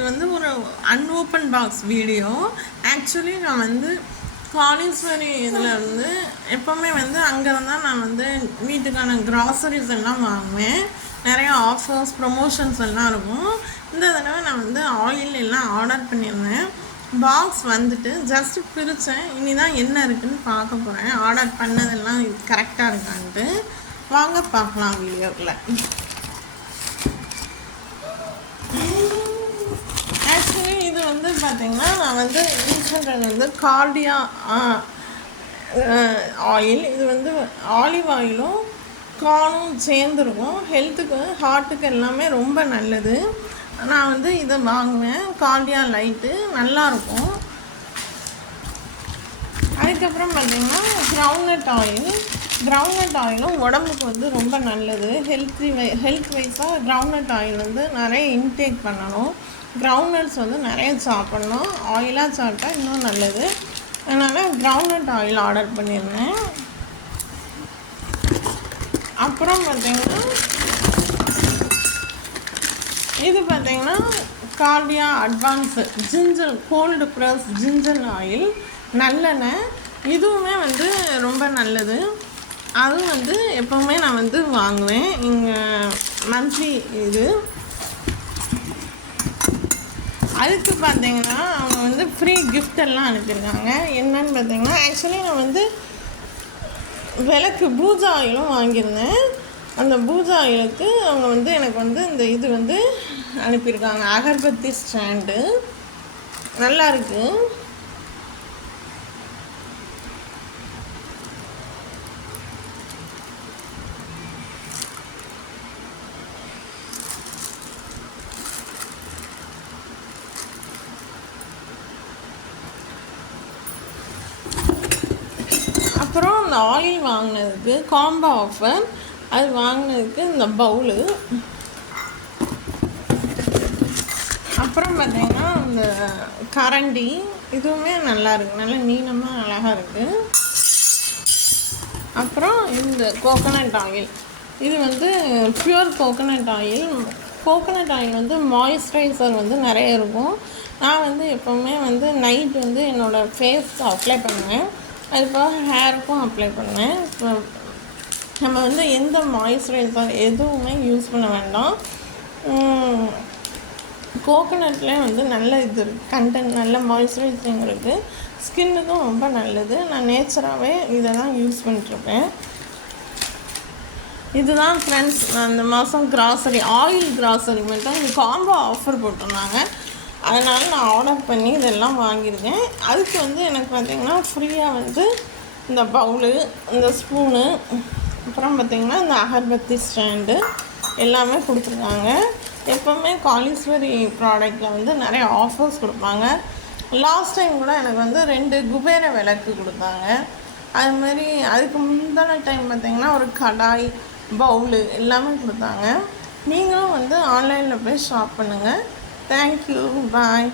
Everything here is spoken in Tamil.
இது வந்து ஒரு அன்ஓப்பன் பாக்ஸ் வீடியோ. ஆக்சுவலி நான் வந்து காலேஸ்வரி இதில் வந்து எப்போவுமே வந்து அங்கேருந்து தான் நான் வந்து வீட்டுக்கான க்ராசரிஸ் எல்லாம் வாங்குவேன். நிறையா ஆஃபர்ஸ் ப்ரொமோஷன்ஸ் எல்லாம் இருக்கும். இந்த தடவை நான் வந்து ஆயில் எல்லாம் ஆர்டர் பண்ணியிருந்தேன். பாக்ஸ் வந்துட்டு ஜஸ்ட்டு பிரித்தேன். இனி தான் என்ன இருக்குதுன்னு பார்க்க போகிறேன். ஆர்டர் பண்ணதெல்லாம் கரெக்டாக இருக்கான்ட்டு வாங்க பார்க்கலாம் வீடியோவில். ஆக்சுவலி இது வந்து பார்த்திங்கன்னா நான் வந்து யூஸ் பண்ணுறது வந்து கார்டியா ஆயில். இது வந்து ஆலிவ் ஆயிலும் கார்னும் சேர்ந்துருக்கும். ஹெல்த்துக்கு ஹார்ட்டுக்கு எல்லாமே ரொம்ப நல்லது. நான் வந்து இதை வாங்குவேன். கார்டியா லைட்டு நல்லாயிருக்கும். அதுக்கப்புறம் பார்த்திங்கன்னா கிரவுண்ட்நட் ஆயிலும் உடம்புக்கு வந்து ரொம்ப நல்லது. ஹெல்த் வைஸாக கிரவுண்ட்நட் ஆயில் வந்து நிறைய இன்டேக் பண்ணணும். கிரவுண்ட்நட்ஸ் வந்து நிறைய சாப்பிட்ணும். ஆயிலாக சாப்பிட்டா இன்னும் நல்லது. அதனால் கிரவுண்ட்நட் ஆயில் ஆர்டர் பண்ணியிருந்தேன். அப்புறம் பார்த்திங்கன்னா இது பார்த்திங்கன்னா Cardia advance ginger gold press ginger oil நல்லெண்ணெய். இதுவுமே வந்து ரொம்ப நல்லது. அதுவும் வந்து எப்போவுமே நான் வந்து வாங்குவேன். இங்கே மந்த்லி இது. அதுக்கு பார்த்திங்கன்னா அவங்க வந்து ஃப்ரீ கிஃப்டெல்லாம் அனுப்பியிருக்காங்க. என்னன்னு பார்த்திங்கன்னா ஆக்சுவலி நான் வந்து விளக்கு பூஜா ஆயிலும் வாங்கியிருந்தேன். அந்த பூஜா ஆயிலுக்கு அவங்க வந்து எனக்கு வந்து இந்த இது வந்து அனுப்பியிருக்காங்க. அகர்பத்தி ஸ்டாண்டு நல்லா இருக்குது. அப்புறம் இந்த ஆயில் வாங்கினதுக்கு காம்போ ஆஃபர் அது வாங்கினதுக்கு இந்த பவுலு. அப்புறம் பார்த்திங்கன்னா இந்த கரண்டி இதுவுமே நல்லா இருக்குது. நல்லா நீளமாக அழகாக இருக்குது. அப்புறம் இந்த கோகோனட் ஆயில் இது வந்து pure coconut oil. Coconut oil வந்து மாய்ஸ்சரைசர் வந்து நிறைய இருக்கும். நான் வந்து எப்போவுமே வந்து நைட் வந்து என்னோடய ஃபேஸ்க்கு அப்ளை பண்ணுவேன். அதுக்காக ஹேருக்கும் அப்ளை பண்ணுவேன். இப்போ நம்ம வந்து எந்த மாய்ஸ்சரைசர் எதுவுமே யூஸ் பண்ண வேண்டாம். கோகோனட்லேயே வந்து நல்ல இது கண்டென்ட் நல்ல மாய்ஸ்சரைசிங் இருக்குது. ஸ்கின்னுக்கும் ரொம்ப நல்லது. நான் நேச்சராகவே இதை தான் யூஸ் பண்ணிட்டுருப்பேன். இதுதான் ஃப்ரெண்ட்ஸ் நான் இந்த மாதம் ஆயில் கிராசரி மட்டும் இது காம்போ ஆஃபர் போட்டிருந்தாங்க. அதனால் நான் ஆர்டர் பண்ணி இதெல்லாம் வாங்கியிருக்கேன். அதுக்கு வந்து எனக்கு பார்த்திங்கன்னா ஃப்ரீயாக வந்து இந்த பவுலு இந்த ஸ்பூனு அப்புறம் பார்த்திங்கன்னா இந்த அகர்பத்தி ஸ்டாண்டு எல்லாமே கொடுத்துருக்காங்க. எப்போவுமே காலேஸ்வரி ப்ராடக்டில் வந்து நிறைய ஆஃபர்ஸ் கொடுப்பாங்க. லாஸ்ட் டைம் கூட எனக்கு வந்து 2 குபேர விளக்கு கொடுத்தாங்க. அதுமாதிரி அதுக்கு முந்தின டைம் பார்த்திங்கன்னா ஒரு கடாய் பவுலு எல்லாமே கொடுத்தாங்க. நீங்களும் வந்து ஆன்லைனில் போய் ஷாப் பண்ணுங்கள். Thank you. Bye.